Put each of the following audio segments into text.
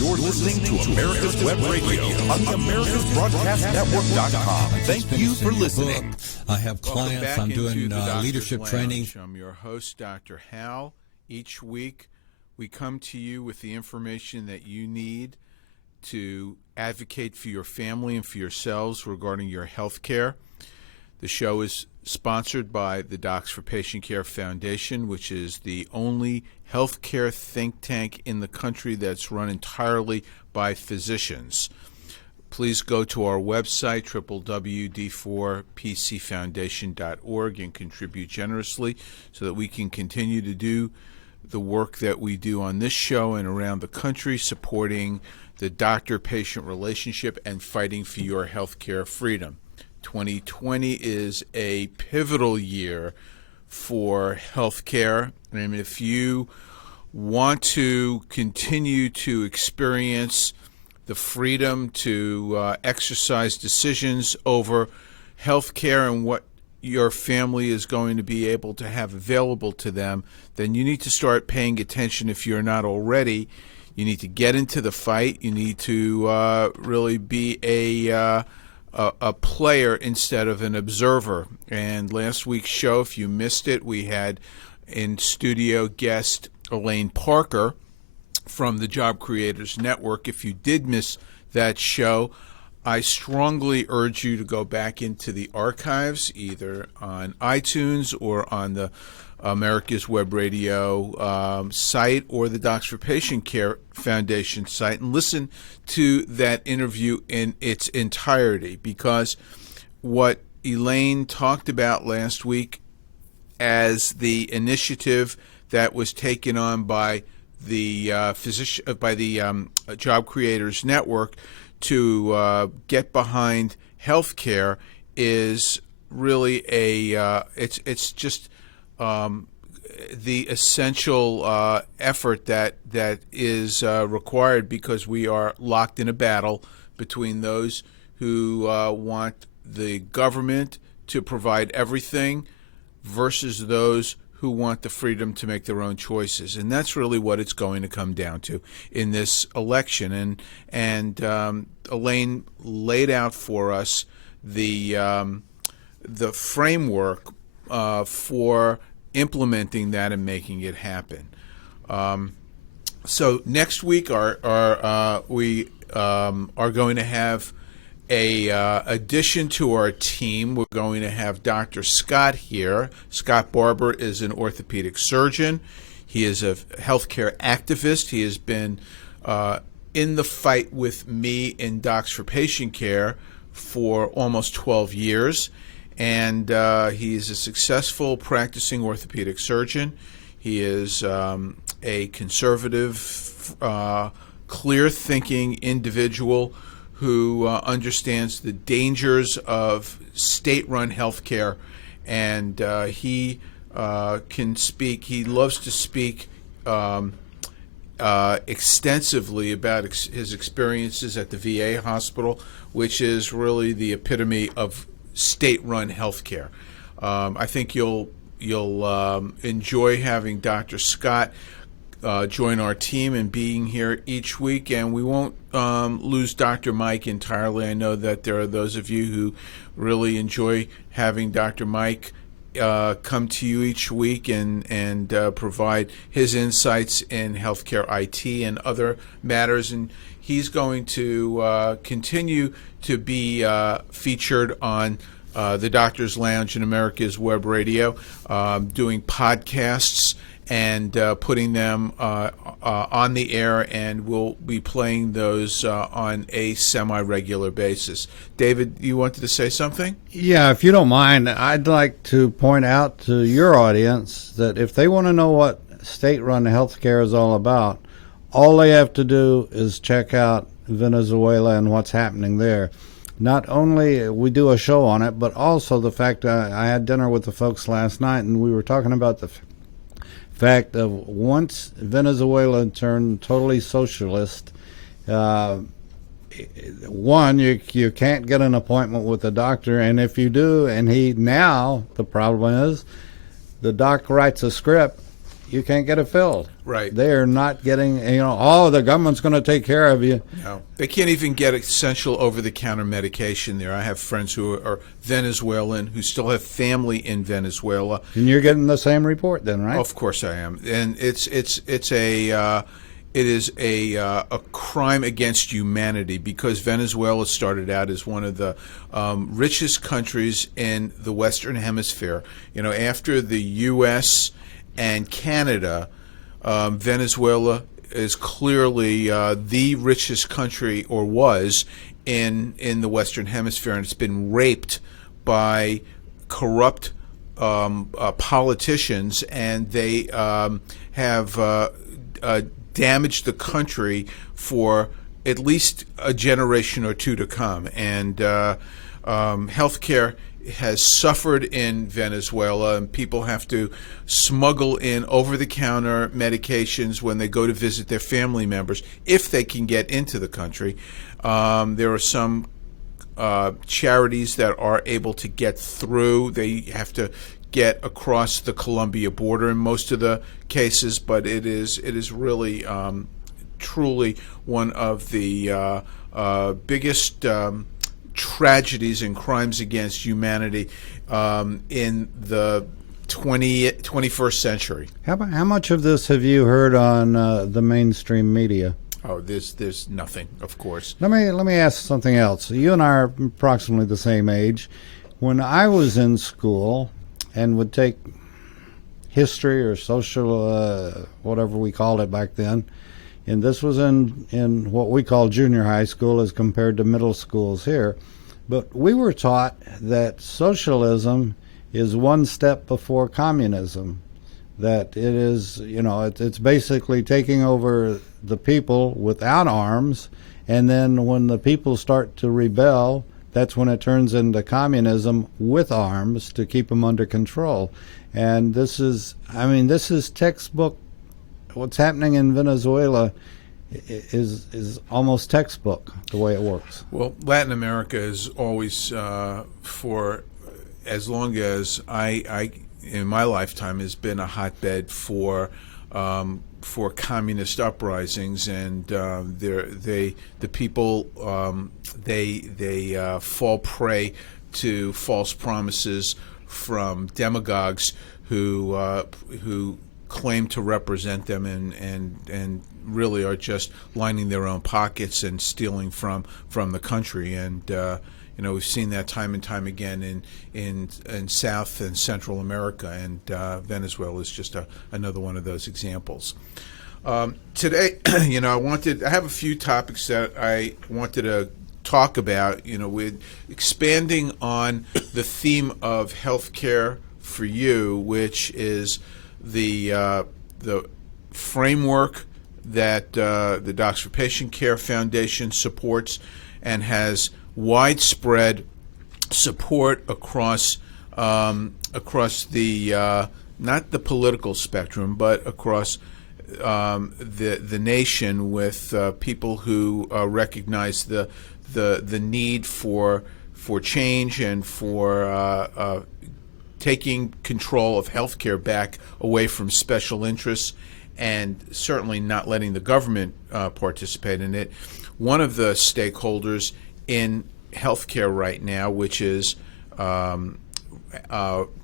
You're listening to America's Web Radio on the AmericasBroadcastNetwork.com. Thank you for listening. I have clients. I'm doing leadership training. I'm your host, Dr. Hal. Each week, we come to you with the information that you need to advocate for your family and for yourselves regarding your health care. The show is sponsored by the Docs for Patient Care Foundation, which is the only healthcare think tank in the country that's run entirely by physicians. Please go to our website, www.d4pcfoundation.org, and contribute generously so that we can continue to do the work that we do on this show and around the country, supporting the doctor-patient relationship and fighting for your healthcare freedom. 2020 is a pivotal year for healthcare. And if you want to continue to experience the freedom to exercise decisions over healthcare and what your family is going to be able to have available to them, then you need to start paying attention if you're not already. You need to get into the fight. You need to really be a player instead of an observer. And last week's show, if you missed it, we had in studio guest Elaine Parker from the Job Creators Network. If you did miss that show, I strongly urge you to go back into the archives, either on iTunes or on the America's Web Radio site or the Docs for Patient Care Foundation site, and listen to that interview in its entirety, because what Elaine talked about last week as the initiative that was taken on by the Job Creators Network to get behind healthcare is really it's just the essential effort that is required, because we are locked in a battle between those who want the government to provide everything versus those who want the freedom to make their own choices. And that's really what it's going to come down to in this election. And Elaine laid out for us the framework for implementing that and making it happen. So next week we are going to have a addition to our team. We're going to have Dr. Scott here. Scott Barber is an orthopedic surgeon. He is a healthcare activist. He has been in the fight with me in Docs for Patient Care for almost 12 years. And he's a successful practicing orthopedic surgeon. He is a conservative, clear-thinking individual who understands the dangers of state-run healthcare, and he can speak. He loves to speak extensively about his experiences at the VA hospital, which is really the epitome of state-run healthcare. I think you'll enjoy having Dr. Scott join our team and being here each week, and we won't lose Dr. Mike entirely. I know that there are those of you who really enjoy having Dr. Mike come to you each week and provide his insights in healthcare IT and other matters, and he's going to continue to be featured on the Doctor's Lounge in America's Web Radio, doing podcasts and putting them on the air, and we'll be playing those on a semi-regular basis. David, you wanted to say something? Yeah, if you don't mind, I'd like to point out to your audience that if they want to know what state-run healthcare is all about, all they have to do is check out Venezuela and what's happening there. Not only we do a show on it, but also the fact I had dinner with the folks last night, and we were talking about the fact of once Venezuela turned totally socialist, one, you can't get an appointment with a doctor, and if you do, and the problem is the doc writes a script, you can't get it filled. Right. They are not getting, oh, the government's going to take care of you. No, they can't even get essential over-the-counter medication there. I have friends who are Venezuelan who still have family in Venezuela. And you're getting the same report then, right? Of course I am, and it is a crime against humanity because Venezuela started out as one of the richest countries in the Western Hemisphere. After the U.S. and Canada, Venezuela is clearly the richest country, or was, in the Western Hemisphere, and it's been raped by corrupt politicians, and they have damaged the country for at least a generation or two to come. And healthcare has suffered in Venezuela, and people have to smuggle in over-the-counter medications when they go to visit their family members, if they can get into the country. There are some charities that are able to get through. They have to get across the Colombia border in most of the cases, but it is really truly one of the biggest tragedies and crimes against humanity in the 21st century. How much of this have you heard on the mainstream media? Oh, there's nothing, of course. Let me ask something else. You and I are approximately the same age. When I was in school and would take history or social, whatever we called it back then, and this was in what we call junior high school as compared to middle schools here, but we were taught that socialism is one step before communism, that it is, it's basically taking over the people without arms, and then when the people start to rebel, that's when it turns into communism with arms to keep them under control. And this is textbook. What's happening in Venezuela is almost textbook, the way it works. Well, Latin America is always, for as long as I in my lifetime, has been a hotbed for communist uprisings, and the people fall prey to false promises from demagogues who claim to represent them and really are just lining their own pockets and stealing from the country. And we've seen that time and time again in South and Central America, and Venezuela is just another one of those examples. Today, I have a few topics that I wanted to talk about, with expanding on the theme of healthcare for you, which is the framework that the Docs for Patient Care Foundation supports and has widespread support across the not the political spectrum, but across the nation, with people who recognize the need for change and for taking control of healthcare back away from special interests, and certainly not letting the government participate in it. One of the stakeholders in healthcare right now, which is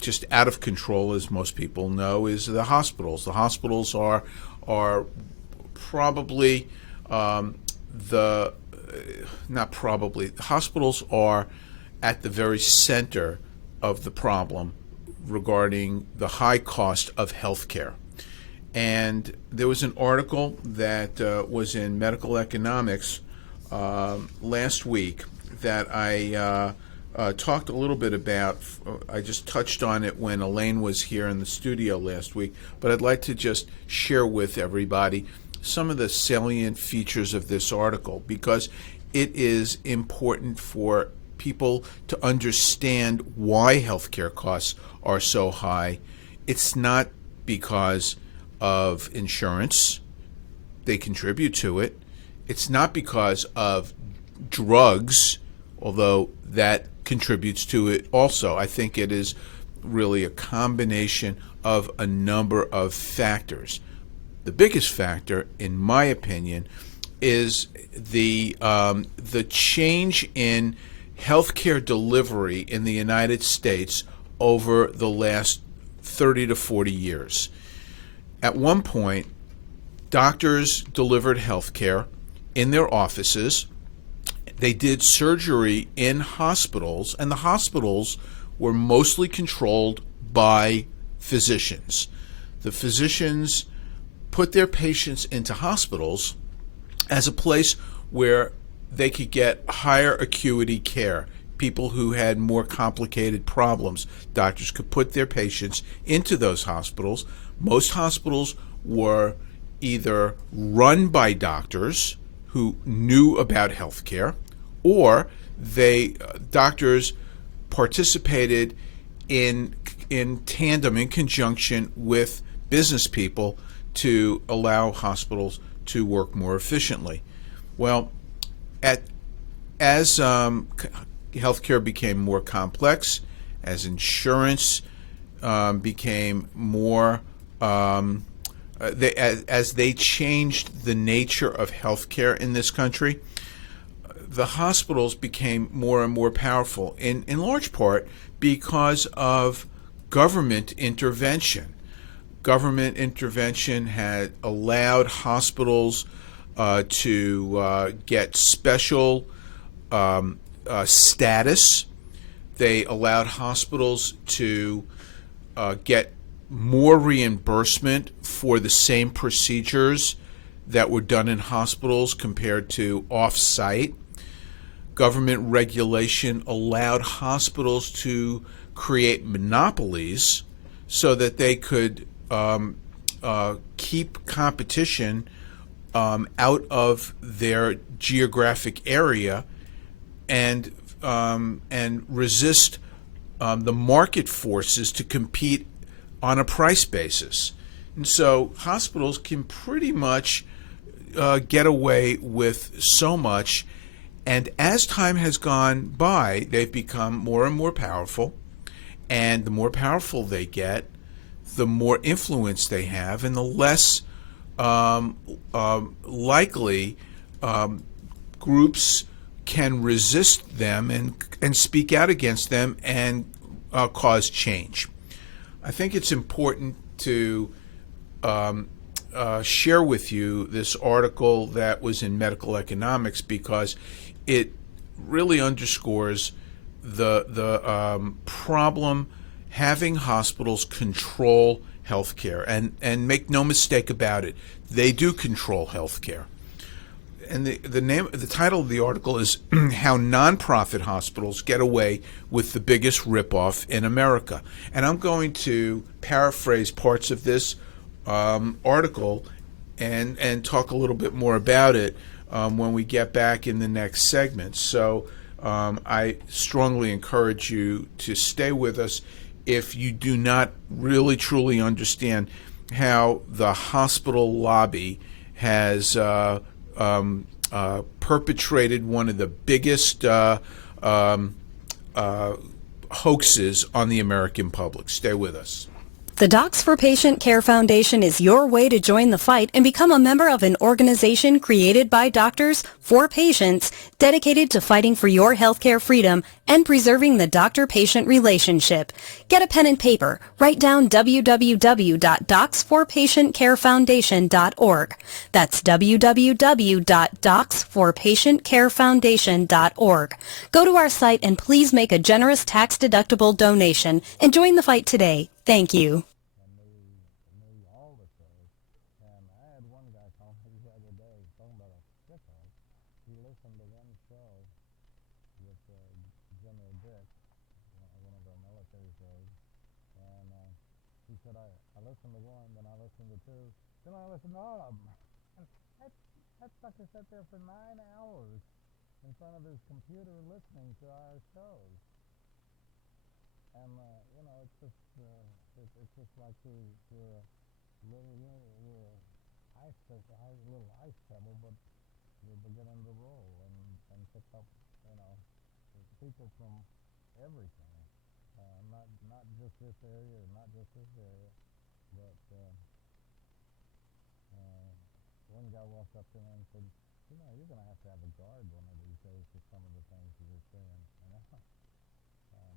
just out of control, as most people know, is the hospitals. The hospitals are probably the hospitals are at the very center of the problem regarding the high cost of healthcare. And there was an article that was in Medical Economics last week that I talked a little bit about. I just touched on it when Elaine was here in the studio last week, but I'd like to just share with everybody some of the salient features of this article, because it is important for people to understand why healthcare costs are so high. It's not because of insurance. They contribute to it. It's not because of drugs, although that contributes to it also. I think it is really a combination of a number of factors. the biggest factor, in my opinion, is the change in healthcare delivery in the United States over the last 30 to 40 years. At one point, doctors delivered healthcare in their offices. They did surgery in hospitals, and the hospitals were mostly controlled by physicians. The physicians put their patients into hospitals as a place where they could get higher acuity care. People who had more complicated problems, doctors could put their patients into those hospitals. Most hospitals were either run by doctors who knew about healthcare, or doctors participated in tandem, in conjunction with business people, to allow hospitals to work more efficiently. Well, as healthcare became more complex, as insurance became more, as they changed the nature of healthcare in this country, the hospitals became more and more powerful, in large part because of government intervention. Government intervention had allowed hospitals to get special status. They allowed hospitals to get more reimbursement for the same procedures that were done in hospitals compared to off-site. Government regulation allowed hospitals to create monopolies so that they could keep competition out of their geographic area, and resist the market forces to compete on a price basis. And so hospitals can pretty much get away with so much. And as time has gone by, they've become more and more powerful. And the more powerful they get, the more influence they have, and the less likely groups can resist them and speak out against them and cause change. I think it's important to share with you this article that was in Medical Economics, because it really underscores the problem having hospitals control healthcare. And make no mistake about it, they do control healthcare. And the title of the article is How Nonprofit Hospitals Get Away with the Biggest Ripoff in America. And I'm going to paraphrase parts of this article and talk a little bit more about it when we get back in the next segment. So I strongly encourage you to stay with us if you do not really truly understand how the hospital lobby has perpetrated one of the biggest hoaxes on the American public. Stay with us. The Docs for Patient Care Foundation is your way to join the fight and become a member of an organization created by doctors for patients, dedicated to fighting for your healthcare freedom and preserving the doctor-patient relationship. Get a pen and paper. Write down www.docsforpatientcarefoundation.org. That's www.docsforpatientcarefoundation.org. Go to our site and please make a generous tax-deductible donation and join the fight today. Thank you. Then I listened to all of them. And that sucker sat there for 9 hours in front of his computer listening to our shows. And, it's just like we're a little ice pebble, but we're beginning to roll and pick up, people from everything. Not just this area, not just this area, but one guy walked up to me and said, you know, you're going to have a guard one of these days for some of the things you were saying. You know? And,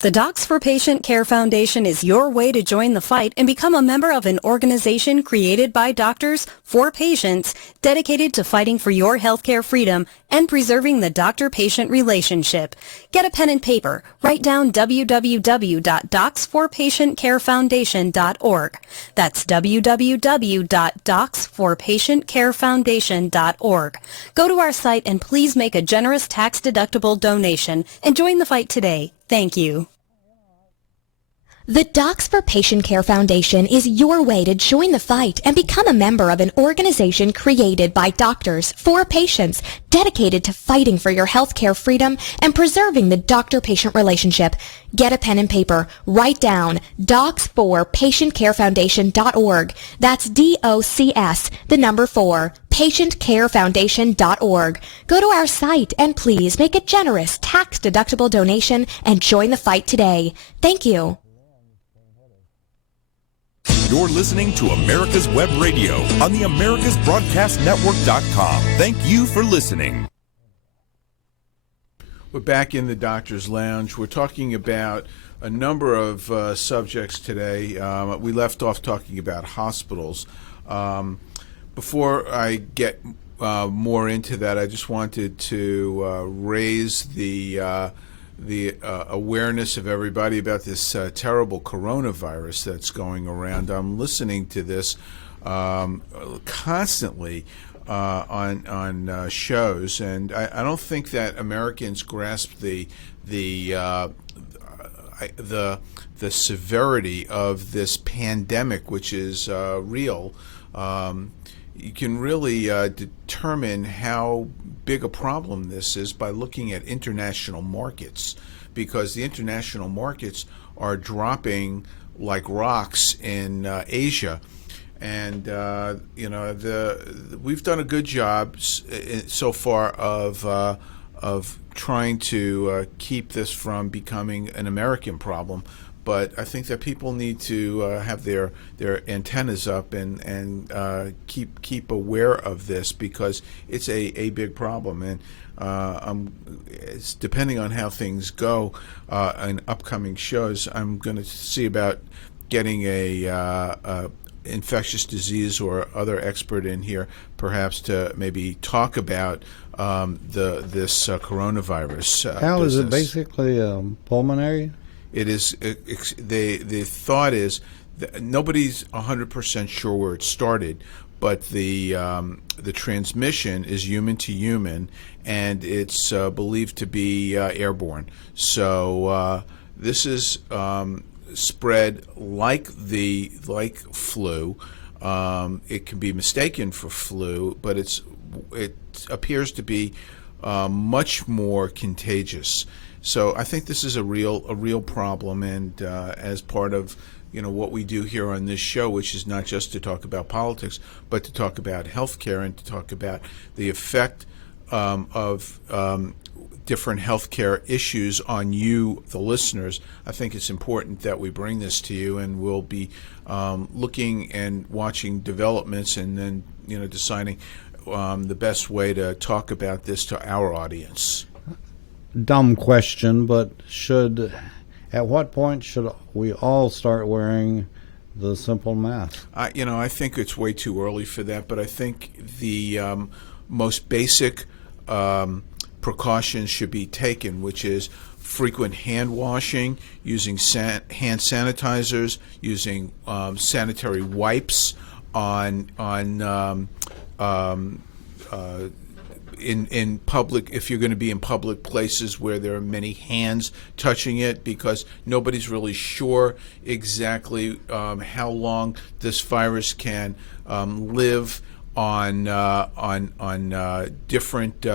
The Docs for Patient Care Foundation is your way to join the fight and become a member of an organization created by doctors for patients dedicated to fighting for your healthcare freedom and preserving the doctor-patient relationship. Get a pen and paper. Write down www.docsforpatientcarefoundation.org. That's www.docsforpatientcarefoundation.org. Go to our site and please make a generous tax-deductible donation and join the fight today. Thank you. The Docs for Patient Care Foundation is your way to join the fight and become a member of an organization created by doctors for patients dedicated to fighting for your healthcare freedom and preserving the doctor-patient relationship. Get a pen and paper. Write down docs4patientcarefoundation.org. That's DOCS, the number 4, patientcarefoundation.org. Go to our site and please make a generous tax-deductible donation and join the fight today. Thank you. You're listening to America's Web Radio on the AmericasBroadcastNetwork.com. Thank you for listening. We're back in the Doctor's Lounge. We're talking about a number of subjects today. We left off talking about hospitals. Before I get more into that, I just wanted to raise the awareness of everybody about this terrible coronavirus that's going around. I'm listening to this constantly on shows, and I don't think that Americans grasp the severity of this pandemic, which is real. You can really determine how big a problem this is by looking at international markets, because the international markets are dropping like rocks in Asia. And we've done a good job so far of trying to keep this from becoming an American problem. But I think that people need to have their antennas up and keep aware of this, because it's a big problem. And it's depending on how things go in upcoming shows, I'm going to see about getting a infectious disease or other expert in here, perhaps to maybe talk about this coronavirus. How is it basically pulmonary? It is. The thought is that nobody's 100% sure where it started, but the transmission is human to human, and it's believed to be airborne. So this is spread like flu. It can be mistaken for flu, but it appears to be much more contagious. So I think this is a real problem, and as part of what we do here on this show, which is not just to talk about politics, but to talk about healthcare and to talk about the effect of different healthcare issues on you, the listeners. I think it's important that we bring this to you, and we'll be looking and watching developments, and then deciding the best way to talk about this to our audience. Dumb question, but at what point should we all start wearing the simple mask? I think it's way too early for that, but I think the most basic precautions should be taken, which is frequent hand washing, using hand sanitizers, using sanitary wipes in public, if you're going to be in public places where there are many hands touching it, because nobody's really sure exactly how long this virus can live on different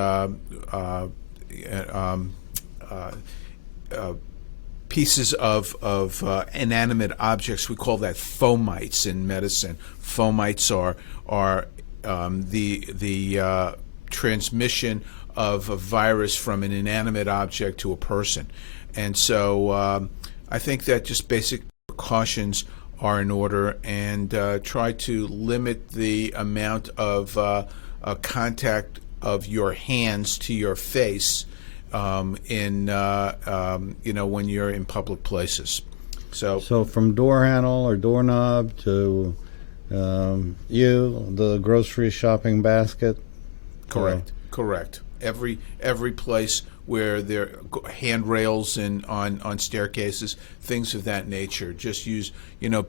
pieces of inanimate objects. We call that fomites in medicine. Fomites are the transmission of a virus from an inanimate object to a person. And so I think that just basic precautions are in order, and try to limit the amount of contact of your hands to your face when you're in public places. So from door handle or doorknob to the grocery shopping basket. Correct. Every place where there are handrails and on staircases, things of that nature. Just use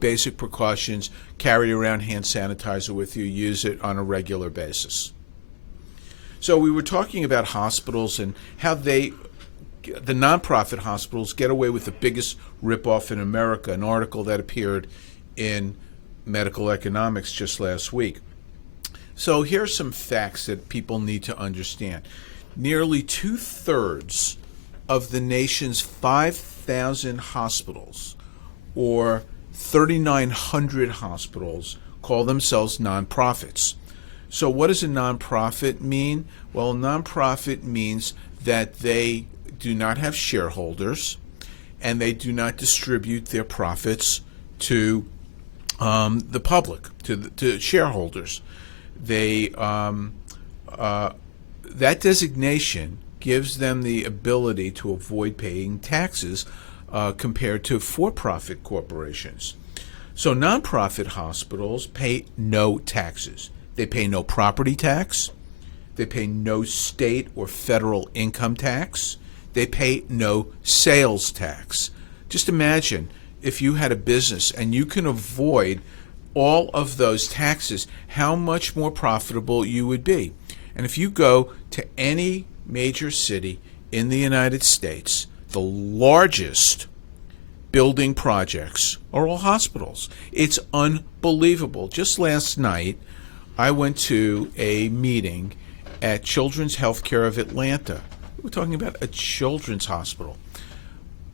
basic precautions. Carry around hand sanitizer with you. Use it on a regular basis. So we were talking about hospitals and how the nonprofit hospitals get away with the biggest ripoff in America. An article that appeared in Medical Economics just last week. So here are some facts that people need to understand. Nearly 2/3 of the nation's 5,000 hospitals, or 3,900 hospitals, call themselves nonprofits. So what does a nonprofit mean? Well, a nonprofit means that they do not have shareholders and they do not distribute their profits to the public, to shareholders. That designation gives them the ability to avoid paying taxes compared to for-profit corporations. So nonprofit hospitals pay no taxes. They pay no property tax. They pay no state or federal income tax. They pay no sales tax. Just imagine if you had a business and you can avoid all of those taxes, how much more profitable you would be. And if you go to any major city in the United States, the largest building projects are all hospitals. It's unbelievable. Just last night, I went to a meeting at Children's Healthcare of Atlanta. We're talking about a children's hospital.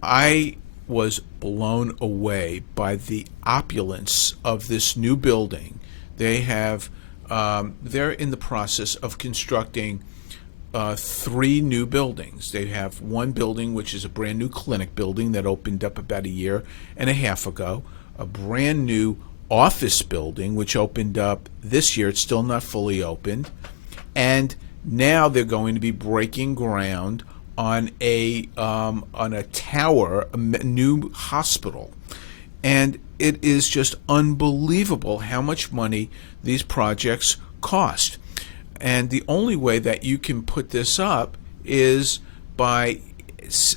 I was blown away by the opulence of this new building. They're in the process of constructing 3 new buildings. They have one building, which is a brand new clinic building that opened up about a year and a half ago, a brand new office building, which opened up this year. It's still not fully opened. And now they're going to be breaking ground on a tower, a new hospital. And it is just unbelievable how much money these projects cost. And the only way that you can put this up is by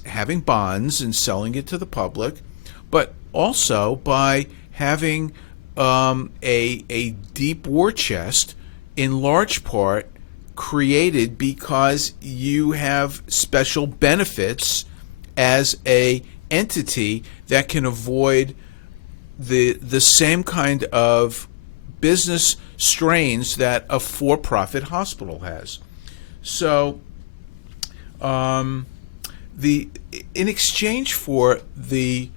having bonds and selling it to the public, but also by having a deep war chest, in large part created because you have special benefits as a entity that can avoid the same kind of business strains that a for-profit hospital has. So in exchange for the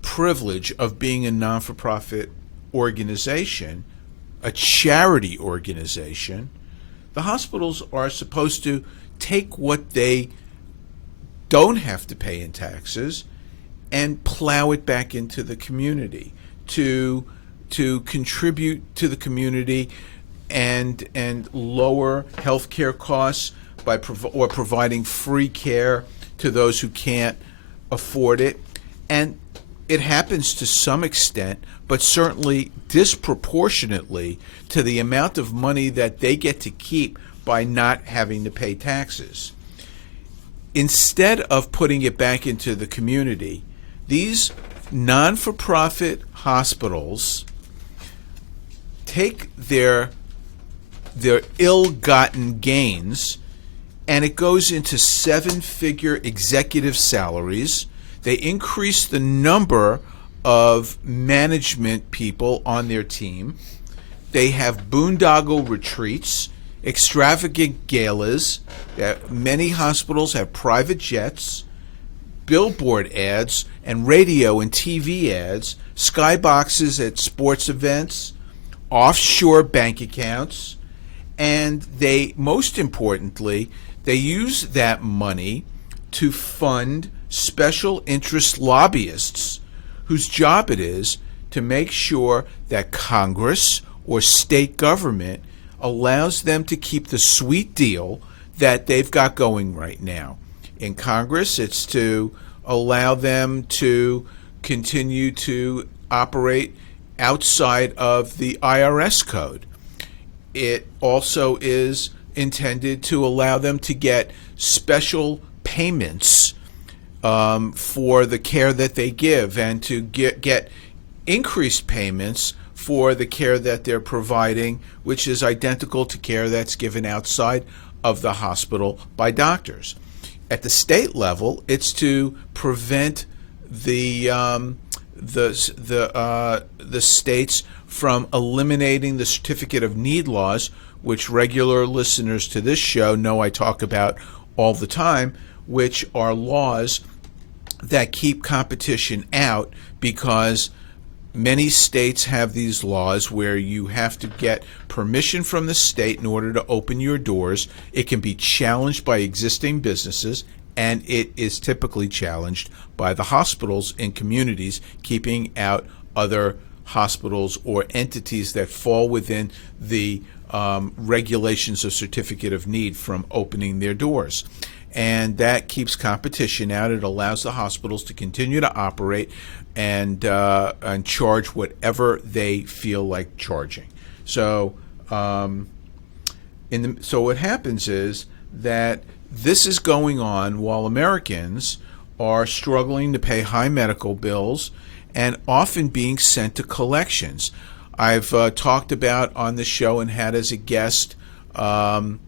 privilege of being a non-for-profit organization, a charity organization, the hospitals are supposed to take what they don't have to pay in taxes and plow it back into the community to contribute to the community and lower healthcare costs by providing free care to those who can't afford it. And it happens to some extent, but certainly disproportionately to the amount of money that they get to keep by not having to pay taxes. Instead of putting it back into the community, these non-for-profit hospitals take their ill-gotten gains, and it goes into 7-figure executive salaries. They increase the number of management people on their team. They have boondoggle retreats, extravagant galas. Many hospitals have private jets, billboard ads, and radio and TV ads, skyboxes at sports events, offshore bank accounts, and they, most importantly, they use that money to fund special interest lobbyists whose job it is to make sure that Congress or state government allows them to keep the sweet deal that they've got going right now. In Congress, it's to allow them to continue to operate outside of the IRS code. It also is intended to allow them to get special payments for the care that they give, and to get increased payments for the care that they're providing, which is identical to care that's given outside of the hospital by doctors. At the state level, it's to prevent the states from eliminating the certificate of need laws, which regular listeners to this show know I talk about all the time, which are laws that keep competition out, because many states have these laws where you have to get permission from the state in order to open your doors. It can be challenged by existing businesses, and it is typically challenged by the hospitals in communities, keeping out other hospitals or entities that fall within the regulations of certificate of need from opening their doors. And that keeps competition out. It allows the hospitals to continue to operate and charge whatever they feel like charging. So, so what happens is that this is going on while Americans are struggling to pay high medical bills and often being sent to collections. I've talked about on the show and had as a guest the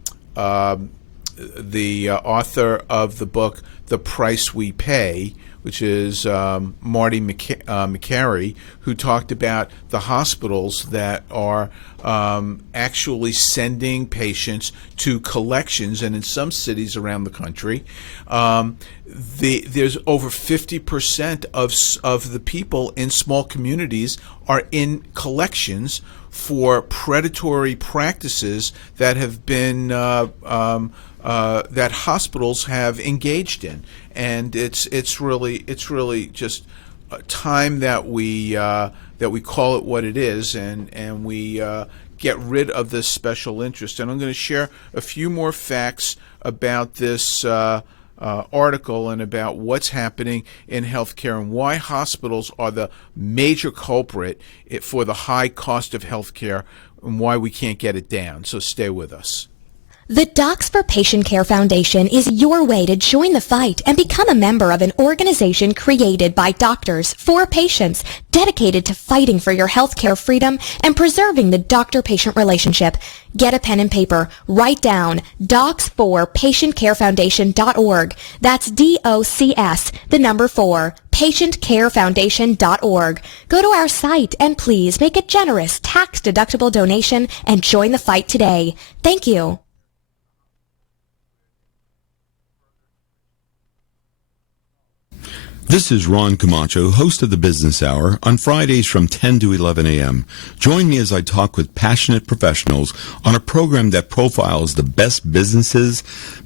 author of the book The Price We Pay, which is Marty McCary, who talked about the hospitals that are actually sending patients to collections, and in some cities around the country, there's over 50% of the people in small communities are in collections for predatory practices that have been that hospitals have engaged in, and it's really just time that we call it what it is, and we get rid of this special interest. And I'm going to share a few more facts about this article and about what's happening in healthcare and why hospitals are the major culprit for the high cost of healthcare and why we can't get it down. So stay with us. The Docs for Patient Care Foundation is your way to join the fight and become a member of an organization created by doctors for patients, dedicated to fighting for your healthcare freedom and preserving the doctor-patient relationship. Get a pen and paper. Write down docs4patientcarefoundation.org. That's DOCS, the number 4, patientcarefoundation.org. Go to our site and please make a generous tax-deductible donation and join the fight today. Thank you. This is Ron Camacho, host of the Business Hour, on Fridays from 10 to 11 a.m. Join me as I talk with passionate professionals on a program that profiles the best businesses,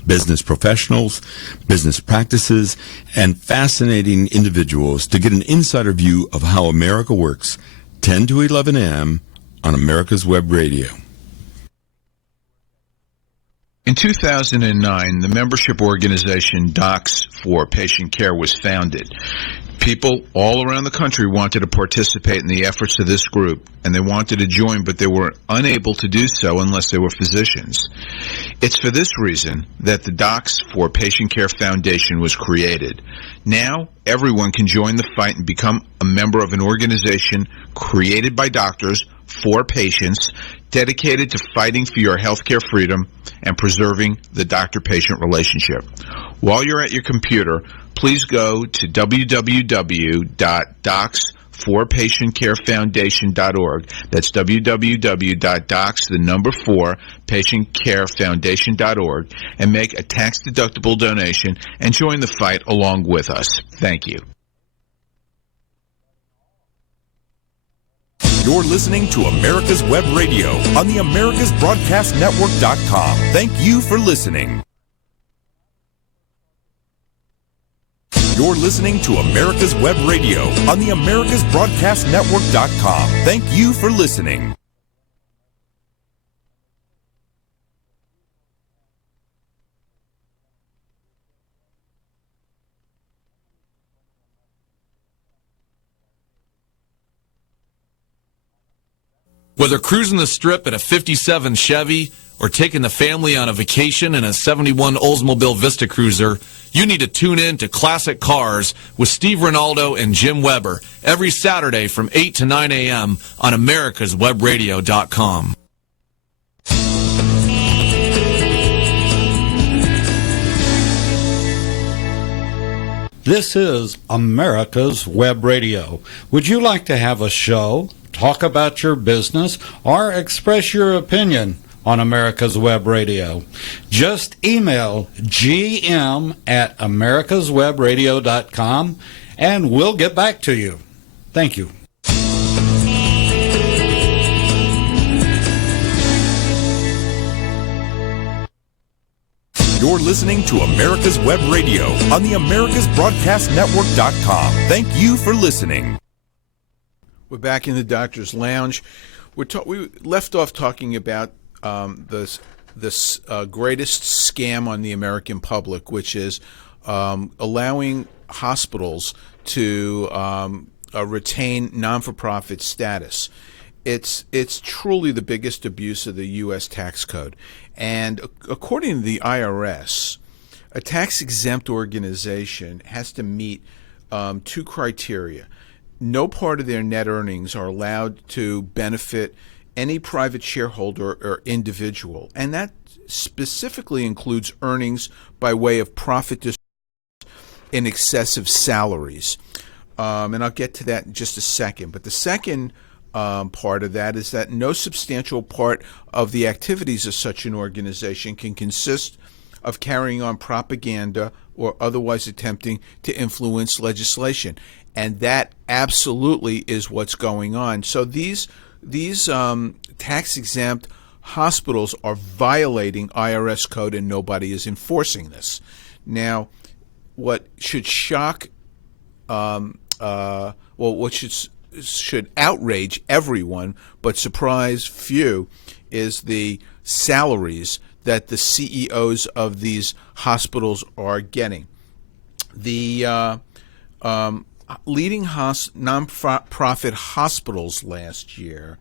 business professionals, business practices, and fascinating individuals to get an insider view of how America works. 10 to 11 a.m. on America's Web Radio. In 2009, the membership organization Docs for Patient Care was founded. People all around the country wanted to participate in the efforts of this group, and they wanted to join, but they were unable to do so unless they were physicians. It's for this reason that the Docs for Patient Care Foundation was created. Now, everyone can join the fight and become a member of an organization created by doctors for patients, dedicated to fighting for your healthcare freedom and preserving the doctor-patient relationship. While you're at your computer, please go to www.docs4patientcarefoundation.org. That's www.docs4patientcarefoundation.org and make a tax-deductible donation and join the fight along with us. Thank you. You're listening to America's Web Radio on the AmericasBroadcastNetwork.com. Thank you for listening. You're listening to America's Web Radio on the AmericasBroadcastNetwork.com. Thank you for listening. Whether cruising the strip in a 57 Chevy or taking the family on a vacation in a 71 Oldsmobile Vista Cruiser, you need to tune in to Classic Cars with Steve Ronaldo and Jim Weber every Saturday from 8 to 9 a.m. on americaswebradio.com. This is America's Web Radio. Would you like to have a show, talk about your business, or express your opinion on America's Web Radio? Just email gm@americaswebradio.com and we'll get back to you. Thank you. You're listening to America's Web Radio on the AmericasBroadcastNetwork.com. Thank you for listening. We're back in the Doctor's Lounge. We left off talking about this greatest scam on the American public, which is allowing hospitals to retain non-for-profit status. It's truly the biggest abuse of the U.S. tax code. And according to the IRS, a tax-exempt organization has to meet two criteria. No part of their net earnings are allowed to benefit any private shareholder or individual, and that specifically includes earnings by way of profit distribution in excess of salaries. And I'll get to that in just a second. But the second part of that is that no substantial part of the activities of such an organization can consist of carrying on propaganda or otherwise attempting to influence legislation. And that absolutely is what's going on. So these tax-exempt hospitals are violating IRS code, and nobody is enforcing this. Now, what should shock, what should outrage everyone but surprise few is the salaries that the CEOs of these hospitals are getting. The leading nonprofit hospitals last year,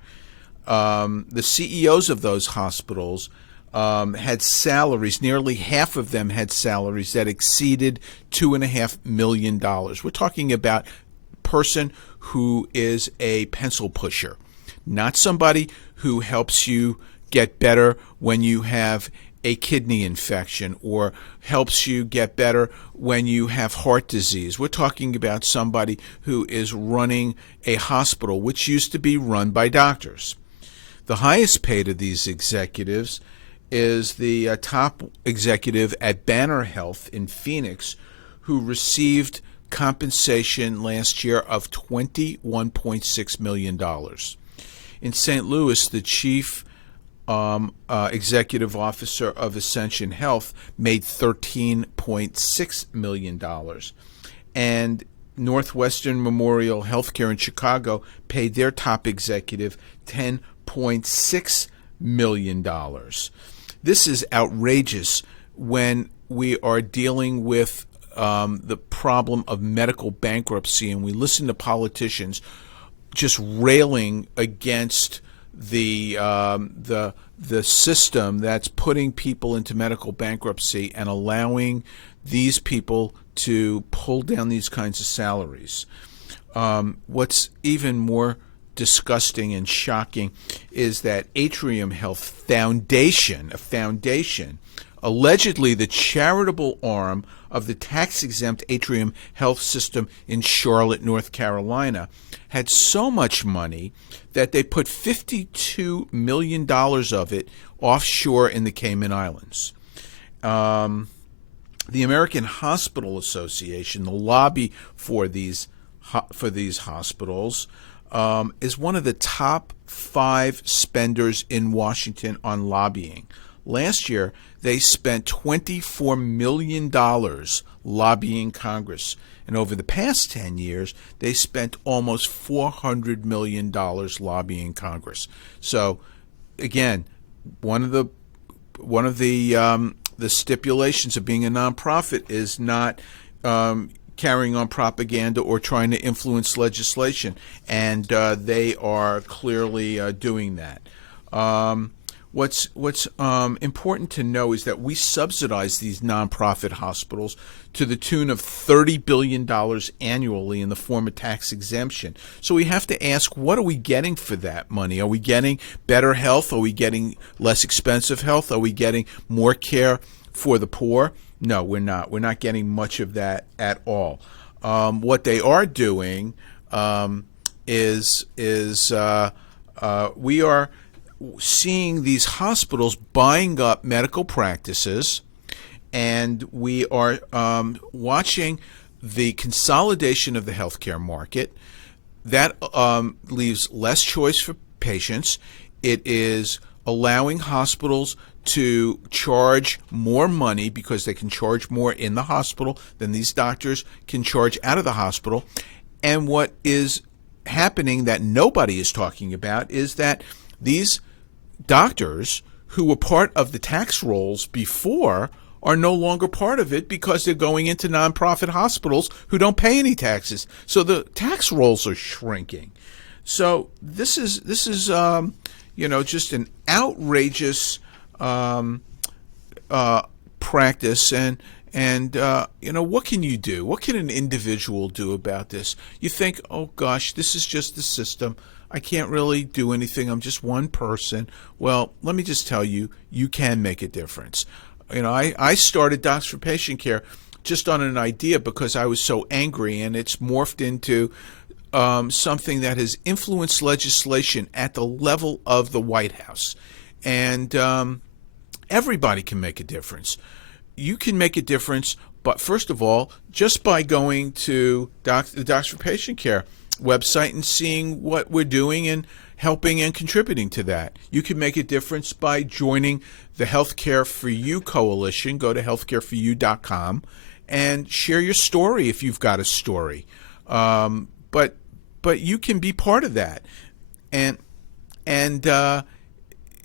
the CEOs of those hospitals had salaries, nearly half of them had salaries that exceeded $2.5 million. We're talking about a person who is a pencil pusher, not somebody who helps you get better when you have a kidney infection or helps you get better when you have heart disease. We're talking about somebody who is running a hospital which used to be run by doctors. The highest paid of these executives is the top executive at Banner Health in Phoenix, who received compensation last year of $21.6 million. In St. Louis, the chief executive officer of Ascension Health made $13.6 million. And Northwestern Memorial Healthcare in Chicago paid their top executive $10.6 million. This is outrageous when we are dealing with the problem of medical bankruptcy, and we listen to politicians just railing against the system that's putting people into medical bankruptcy and allowing these people to pull down these kinds of salaries. What's even more disgusting and shocking is that Atrium Health Foundation, a foundation, allegedly the charitable arm of the tax-exempt Atrium Health System in Charlotte, North Carolina, had so much money that they put $52 million of it offshore in the Cayman Islands. The American Hospital Association, the lobby for these hospitals, is one of the top 5 spenders in Washington on lobbying. last year they spent $24 million lobbying Congress. And over the past 10 years, they spent almost $400 million lobbying Congress. So, again, one of the stipulations of being a nonprofit is not carrying on propaganda or trying to influence legislation, and they are clearly doing that. What's important to know is that we subsidize these nonprofit hospitals to the tune of $30 billion annually in the form of tax exemption. So we have to ask, what are we getting for that money? Are we getting better health? Are we getting less expensive health? Are we getting more care for the poor? No, we're not. We're not getting much of that at all. What they are doing is we are seeing these hospitals buying up medical practices, and we are watching the consolidation of the healthcare market. That leaves less choice for patients. It is allowing hospitals to charge more money because they can charge more in the hospital than these doctors can charge out of the hospital. And what is happening that nobody is talking about is that these doctors who were part of the tax rolls before are no longer part of it because they're going into nonprofit hospitals who don't pay any taxes. So the tax rolls are shrinking. So this is just an outrageous practice, and what can you do? What can an individual do about this? You think, oh gosh, this is just the system. I can't really do anything. I'm just one person. Well, let me just tell you, you can make a difference. I started Docs for Patient Care just on an idea because I was so angry, and it's morphed into something that has influenced legislation at the level of the White House. And everybody can make a difference. You can make a difference, but first of all, just by going to the Docs for Patient Care website and seeing what we're doing and helping and contributing to that. You can make a difference by joining the Healthcare for You Coalition. Go to healthcareforyou.com and share your story if you've got a story. But you can be part of that, and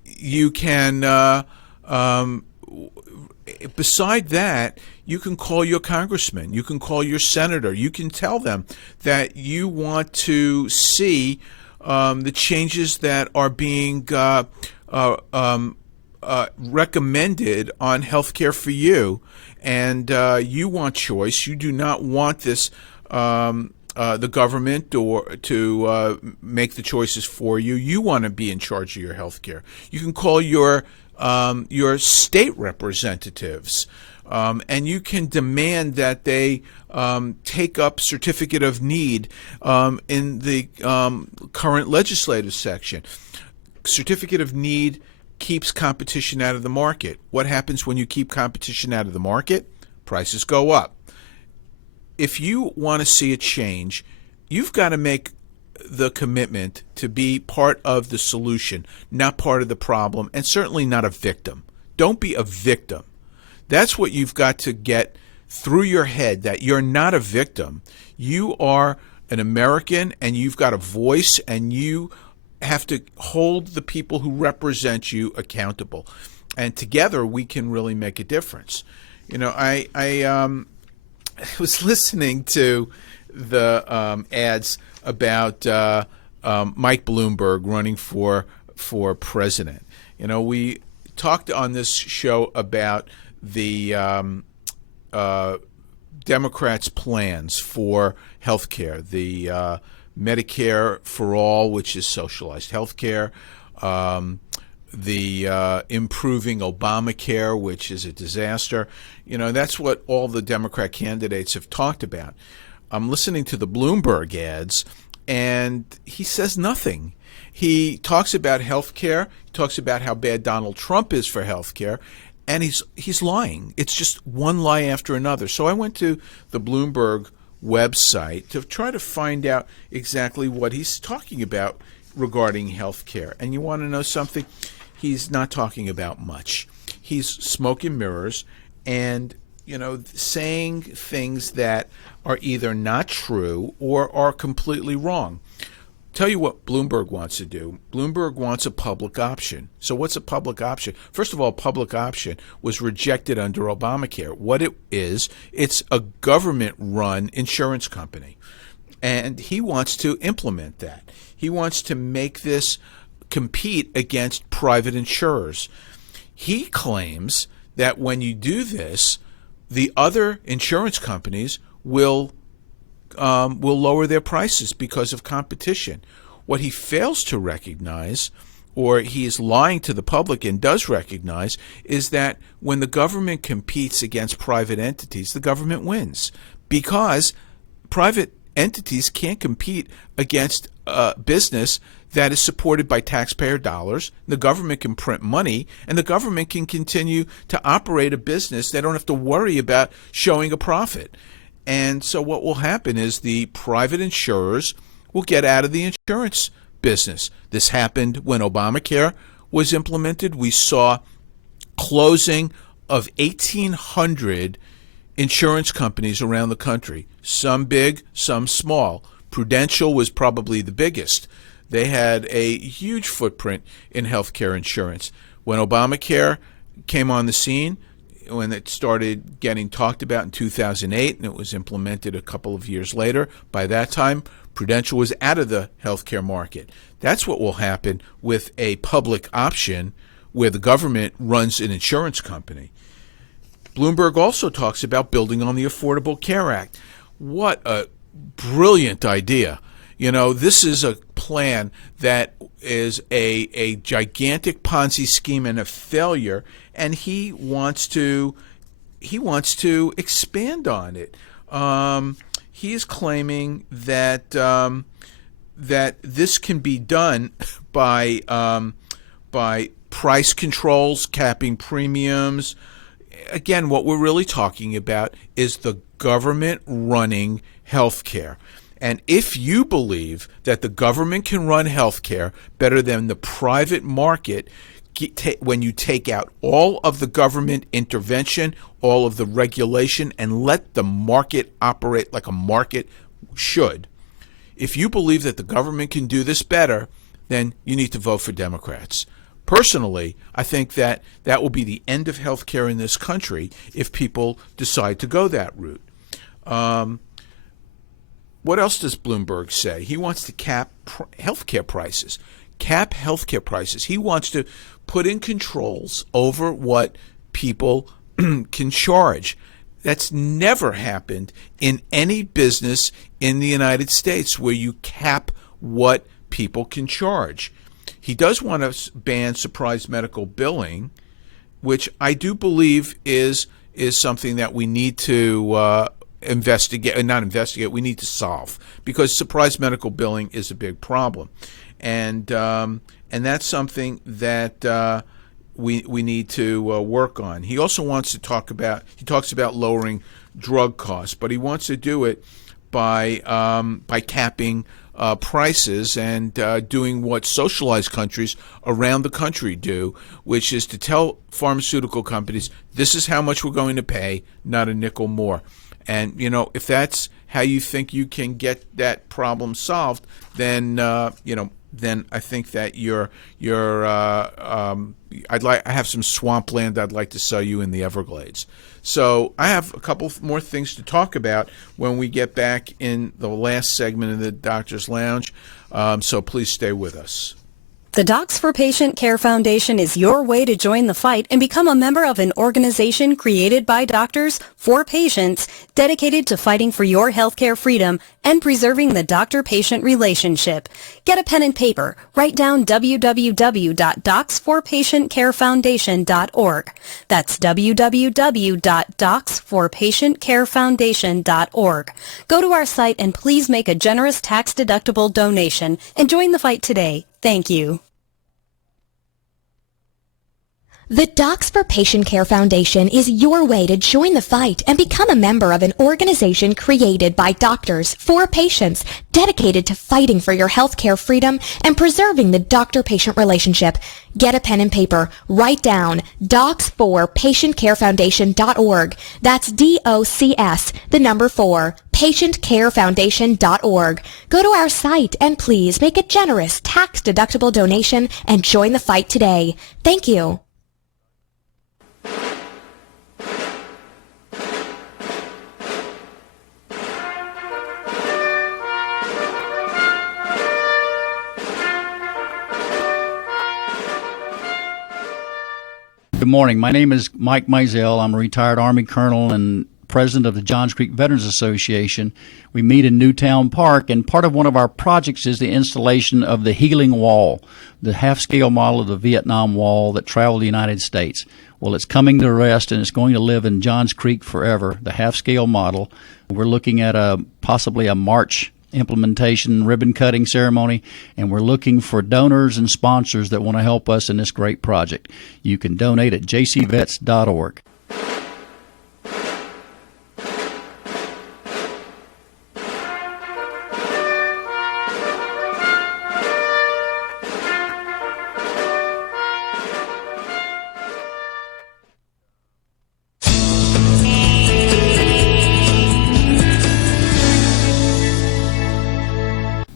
you can. Beside that, you can call your congressman, you can call your senator, you can tell them that you want to see the changes that are being recommended on Healthcare for You, and you want choice. You do not want this the government to make the choices for you. You want to be in charge of your health care. You can call your state representatives, and you can demand that they take up certificate of need in the current legislative section. Certificate of need keeps competition out of the market. What happens when you keep competition out of the market? Prices go up. If you want to see a change, you've got to make the commitment to be part of the solution, not part of the problem, and certainly not a victim. Don't be a victim. That's what you've got to get through your head, that you're not a victim. You are an American, and you've got a voice, and you have to hold the people who represent you accountable. And together we can really make a difference. I was listening to the ads about Mike Bloomberg running for president. We talked on this show about the Democrats' plans for health care, the Medicare for all, which is socialized health care, the improving Obamacare, which is a disaster. That's what all the Democrat candidates have talked about. I'm listening to the Bloomberg ads, and he says nothing. He talks about health care. He talks about how bad Donald Trump is for health care, and he's lying. It's just one lie after another. So I went to the Bloomberg website to try to find out exactly what he's talking about regarding health care. And you want to know something? He's not talking about much. he's smoke and mirrors and, saying things that are either not true or are completely wrong. Tell you what Bloomberg wants to do. Bloomberg wants a public option. So what's a public option? First of all, public option was rejected under Obamacare. What it is, it's a government-run insurance company. And he wants to implement that. He wants to make this compete against private insurers. He claims that when you do this, the other insurance companies will lower their prices because of competition. What he fails to recognize, or he is lying to the public and does recognize, is that when the government competes against private entities, the government wins, because private entities can't compete against business that is supported by taxpayer dollars. The government can print money, and the government can continue to operate a business. They don't have to worry about showing a profit. And so what will happen is the private insurers will get out of the insurance business. This happened when Obamacare was implemented. We saw closing of 1,800 insurance companies around the country, some big, some small. Prudential was probably the biggest. They had a huge footprint in healthcare insurance. When Obamacare came on the scene, when it started getting talked about in 2008 and it was implemented a couple of years later, by that time, Prudential was out of the healthcare market. That's what will happen with a public option where the government runs an insurance company. Bloomberg also talks about building on the Affordable Care Act. What a brilliant idea. This is a plan that is a gigantic Ponzi scheme and a failure, and he wants to expand on it. He is claiming that that this can be done by price controls, capping premiums. Again, what we're really talking about is the government running healthcare. And if you believe that the government can run healthcare better than the private market, when you take out all of the government intervention, all of the regulation, and let the market operate like a market should, if you believe that the government can do this better, then you need to vote for Democrats. Personally, I think that that will be the end of healthcare in this country if people decide to go that route. What else does Bloomberg say? He wants to cap healthcare prices. Cap healthcare prices. He wants to put in controls over what people can charge. That's never happened in any business in the United States where you cap what people can charge. He does want to ban surprise medical billing, which I do believe is something that we need to we need to solve, because surprise medical billing is a big problem, and that's something that we need to work on. He also wants to talks about lowering drug costs, but he wants to do it by capping prices and doing what socialized countries around the country do, which is to tell pharmaceutical companies, this is how much we're going to pay, not a nickel more. And, if that's how you think you can get that problem solved, then, then I think that I have some swampland I'd like to sell you in the Everglades. So I have a couple more things to talk about when we get back in the last segment of the Doctor's Lounge. So please stay with us. The Docs for Patient Care Foundation is your way to join the fight and become a member of an organization created by doctors for patients dedicated to fighting for your healthcare freedom and preserving the doctor-patient relationship. Get a pen and paper. Write down www.docsforpatientcarefoundation.org. That's www.docsforpatientcarefoundation.org. Go to our site and please make a generous tax-deductible donation and join the fight today. Thank you. The Docs for Patient Care Foundation is your way to join the fight and become a member of an organization created by doctors for patients, dedicated to fighting for your healthcare freedom and preserving the doctor-patient relationship. Get a pen and paper. Write down docs4patientcarefoundation.org. That's DOCS, the number 4, patientcarefoundation.org. Go to our site and please make a generous tax-deductible donation and join the fight today. Thank you. Good morning. My name is Mike Mizell. I'm a retired Army colonel and president of the Johns Creek Veterans Association. We meet in Newtown Park, and part of one of our projects is the installation of the Healing Wall, the half-scale model of the Vietnam Wall that traveled the United States. Well, it's coming to rest, and it's going to live in Johns Creek forever, the half-scale model. We're looking at possibly a March implementation ribbon cutting ceremony, and we're looking for donors and sponsors that want to help us in this great project. You can donate at jcvets.org.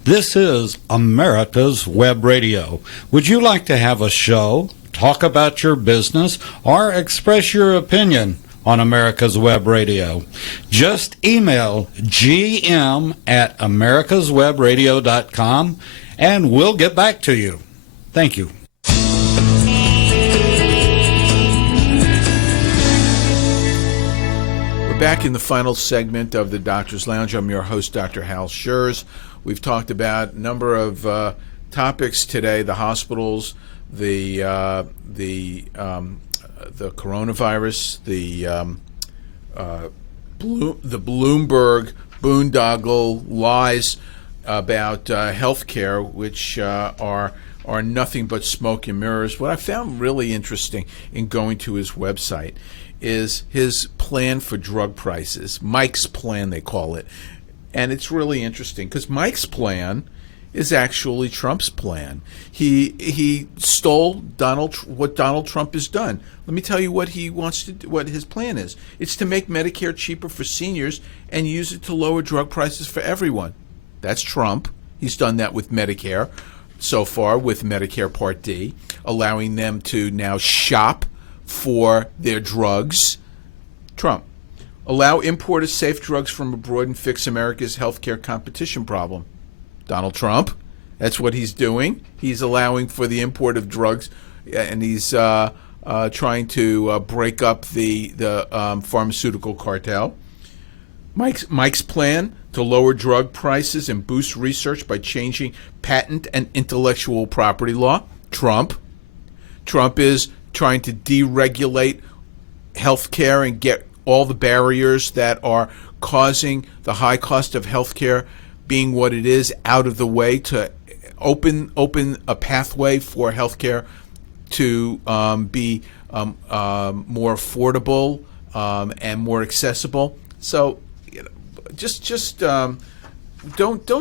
This is America's Web Radio. Would you like to have a show, talk about your business, or express your opinion on America's Web Radio? Just email gm@americaswebradio.com and we'll get back to you. Thank you. We're back in the final segment of the Doctor's Lounge. I'm your host, Dr. Hal Scherz. We've talked about a number of topics today: the hospitals, the coronavirus, the Bloomberg boondoggle lies about healthcare, which are nothing but smoke and mirrors. What I found really interesting in going to his website is his plan for drug prices. Mike's plan, they call it. And it's really interesting because Mike's plan is actually Trump's plan. He stole what Donald Trump has done. Let me tell you what he wants to do, what his plan is. It's to make Medicare cheaper for seniors and use it to lower drug prices for everyone. That's Trump. He's done that with Medicare so far, with Medicare Part D, allowing them to now shop for their drugs. Trump. Allow import of safe drugs from abroad and fix America's healthcare competition problem. Donald Trump. That's what he's doing. He's allowing for the import of drugs, and he's trying to break up the pharmaceutical cartel. Mike's plan to lower drug prices and boost research by changing patent and intellectual property law. Trump. Trump is trying to deregulate healthcare and get all the barriers that are causing the high cost of healthcare being what it is out of the way, to open a pathway for healthcare to be more affordable and more accessible. So, just don't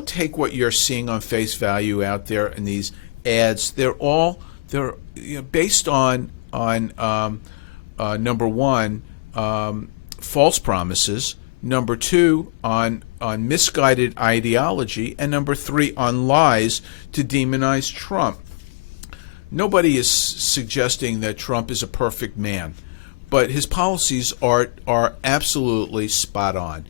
take what you're seeing on face value out there in these ads. They're based on number one, false promises, number two, on misguided ideology, and number three, on lies to demonize Trump. Nobody is suggesting that Trump is a perfect man, but his policies are absolutely spot on.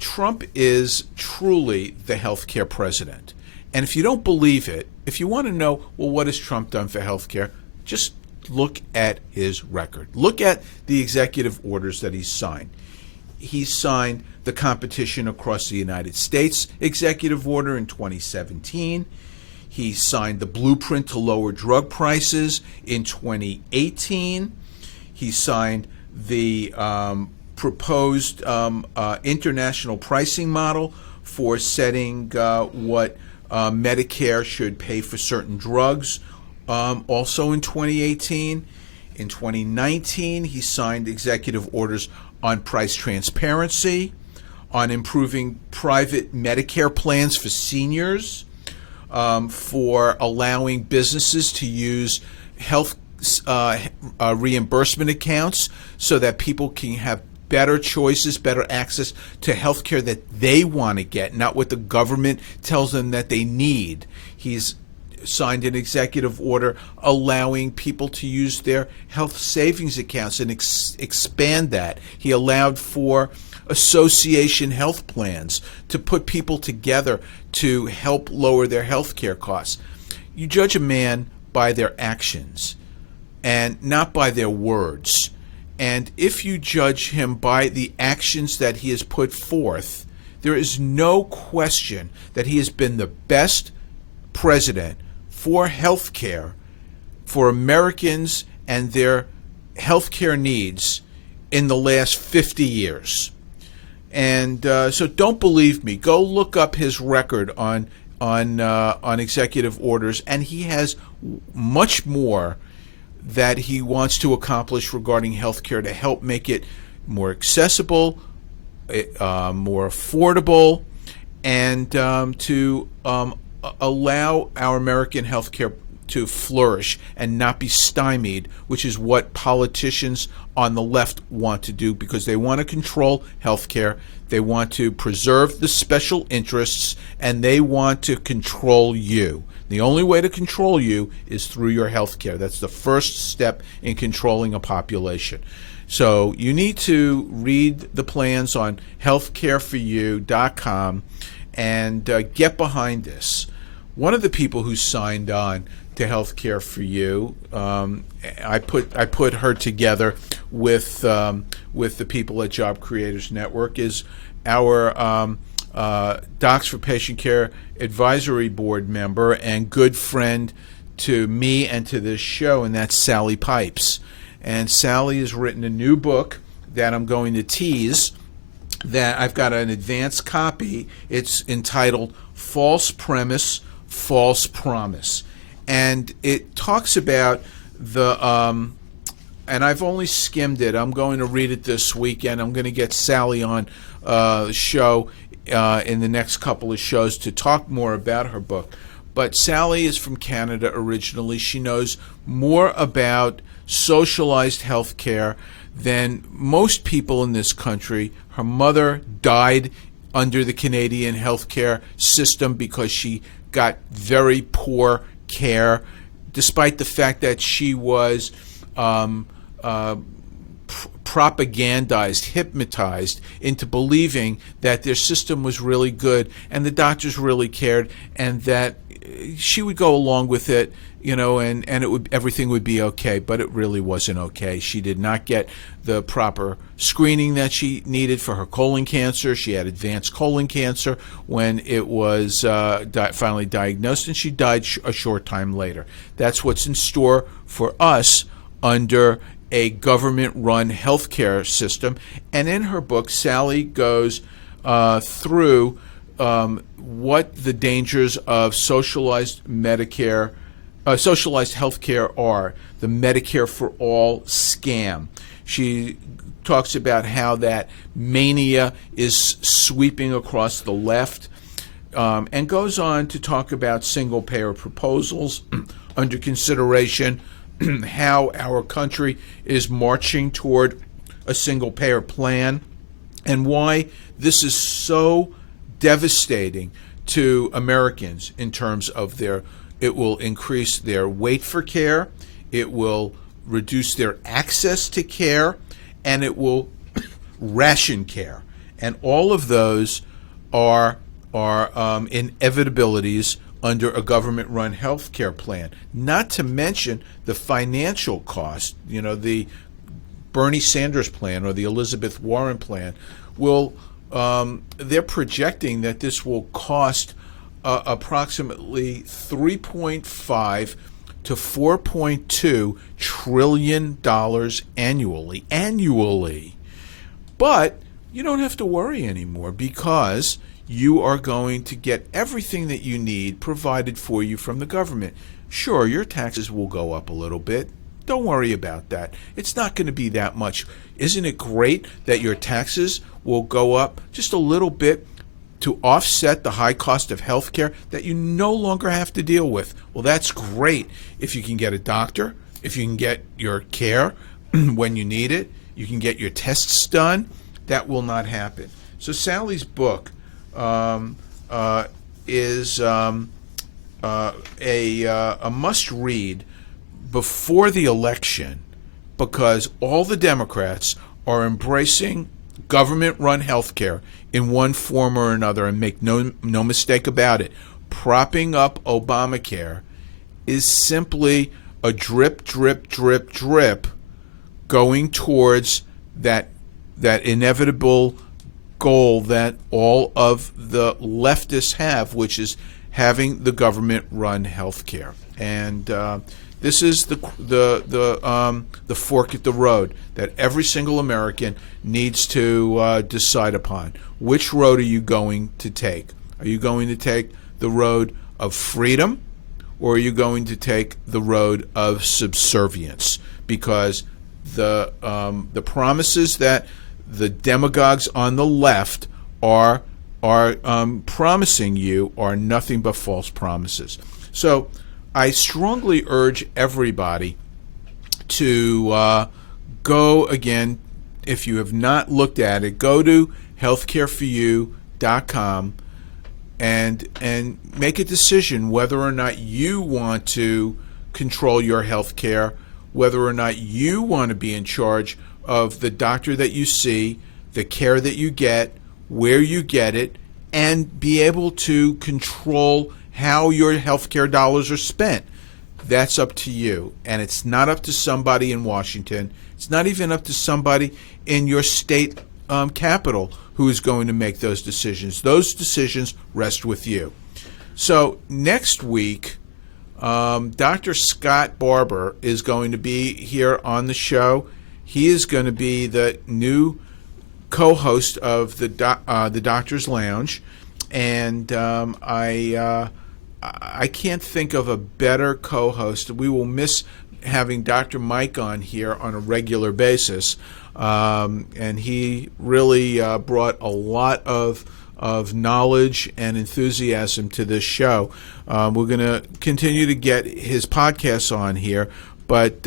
Trump is truly the healthcare president. And if you don't believe it, if you want to know, well, what has Trump done for healthcare, just look at his record. Look at the executive orders that he's signed. He signed the Competition Across the United States executive order in 2017. He signed the Blueprint to Lower Drug Prices in 2018. He signed the proposed international pricing model for setting what Medicare should pay for certain drugs also in 2018. In 2019, he signed executive orders on price transparency, on improving private Medicare plans for seniors, for allowing businesses to use health reimbursement accounts so that people can have better choices, better access to health care that they want to get, not what the government tells them that they need. He's signed an executive order allowing people to use their health savings accounts and expand that. He allowed for association health plans to put people together to help lower their health care costs. You judge a man by their actions and not by their words. And if you judge him by the actions that he has put forth, there is no question that he has been the best president for health care, for Americans and their health care needs in the last 50 years. And so don't believe me. Go look up his record on executive orders, and he has much more that he wants to accomplish regarding health care to help make it more accessible, more affordable, and to allow our American health care to flourish and not be stymied, which is what politicians on the left want to do, because they want to control health care, they want to preserve the special interests, and they want to control you. The only way to control you is through your health care. That's the first step in controlling a population. So you need to read the plans on healthcareforyou.com and get behind this. One of the people who signed on to Healthcare for You, I put her together with the people at Job Creators Network, is our Docs for Patient Care Advisory Board member and good friend to me and to this show, and that's Sally Pipes. And Sally has written a new book that I'm going to tease, that I've got an advanced copy. It's entitled False Premise, False Promise. And it talks about the, and I've only skimmed it. I'm going to read it this weekend. I'm going to get Sally on the show in the next couple of shows to talk more about her book. But Sally is from Canada originally. She knows more about socialized health care than most people in this country. Her mother died under the Canadian healthcare system because she got very poor care, despite the fact that she was propagandized, hypnotized into believing that their system was really good and the doctors really cared, and that she would go along with it, you know, and everything would be okay. But it really wasn't okay. She did not get the proper screening that she needed for her colon cancer. She had advanced colon cancer when it was finally diagnosed, and she died a short time later. That's what's in store for us under a government-run healthcare system. And in her book, Sally goes through what the dangers of socialized Medicare, socialized healthcare are, the Medicare for All scam. She talks about how that mania is sweeping across the left, and goes on to talk about single-payer proposals under consideration, how our country is marching toward a single-payer plan, and why this is so devastating to Americans in terms of it will increase their wait for care, it will reduce their access to care, and it will ration care. And all of those are inevitabilities under a government-run health care plan, not to mention the financial cost. You know, the Bernie Sanders plan or the Elizabeth Warren plan will, they're projecting that this will cost approximately $3.5 to $4.2 trillion annually. But you don't have to worry anymore, because you are going to get everything that you need provided for you from the government. sure, your taxes will go up a little bit. Don't worry about that. It's not going to be that much. Isn't it great that your taxes will go up just a little bit to offset the high cost of health care that you no longer have to deal with? Well, that's great if you can get a doctor, if you can get your care when you need it, you can get your tests done. That will not happen. So Sally's book is a must-read before the election, because all the Democrats are embracing government-run health care in one form or another, and make no mistake about it. Propping up Obamacare is simply a drip, drip, drip, drip going towards that inevitable goal that all of the leftists have, which is having the government run health care. And this is the fork at the road that every single American needs to decide upon. Which road are you going to take? Are you going to take the road of freedom, or are you going to take the road of subservience? Because the promises that the demagogues on the left are promising you are nothing but false promises. So I strongly urge everybody to go again. If you have not looked at it, go to healthcareforyou.com and make a decision whether or not you want to control your health care, whether or not you want to be in charge of the doctor that you see, the care that you get, where you get it, and be able to control how your healthcare dollars are spent. That's up to you. And it's not up to somebody in Washington. It's not even up to somebody in your state capital who is going to make those decisions. Those decisions rest with you. So next week, Dr. Scott Barber is going to be here on the show. He is going to be the new co-host of the Doctor's Lounge, and I can't think of a better co-host. We will miss having Dr. Mike on here on a regular basis, and he really brought a lot of knowledge and enthusiasm to this show. We're going to continue to get his podcasts on here, but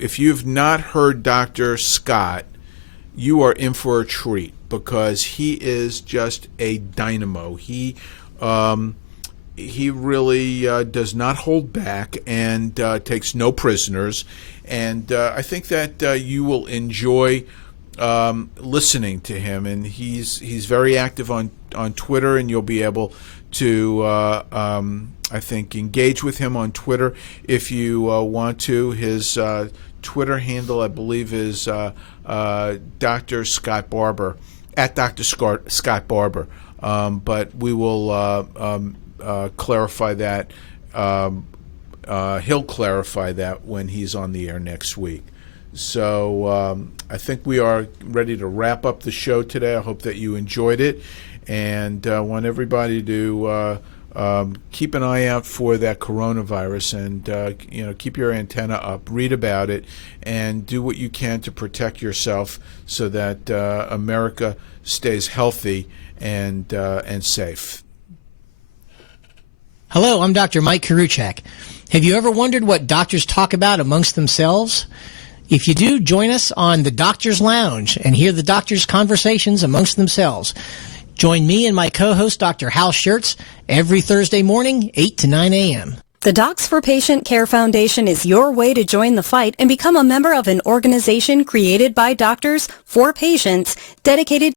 if you've not heard Dr. Scott, you are in for a treat, because he is just a dynamo. He really does not hold back and takes no prisoners, and I think that you will enjoy listening to him. And he's very active on Twitter, and you'll be able to I think engage with him on Twitter if you want to. His Twitter handle, I believe, is Dr. Scott Barber, at Dr. Scott Barber. But we will clarify that. He'll clarify that when he's on the air next week. So I think we are ready to wrap up the show today. I hope that you enjoyed it, and want everybody to keep an eye out for that coronavirus, and keep your antenna up, read about it, and do what you can to protect yourself so that America stays healthy and safe. Hello, I'm Dr. Mike Karuchak. Have you ever wondered what doctors talk about amongst themselves? If you do, join us on the Doctor's Lounge and hear the doctors' conversations amongst themselves. Join me and my co-host, Dr. Hal Scherz, every Thursday morning, 8 to 9 a.m. The Docs for Patient Care Foundation is your way to join the fight and become a member of an organization created by doctors for patients dedicated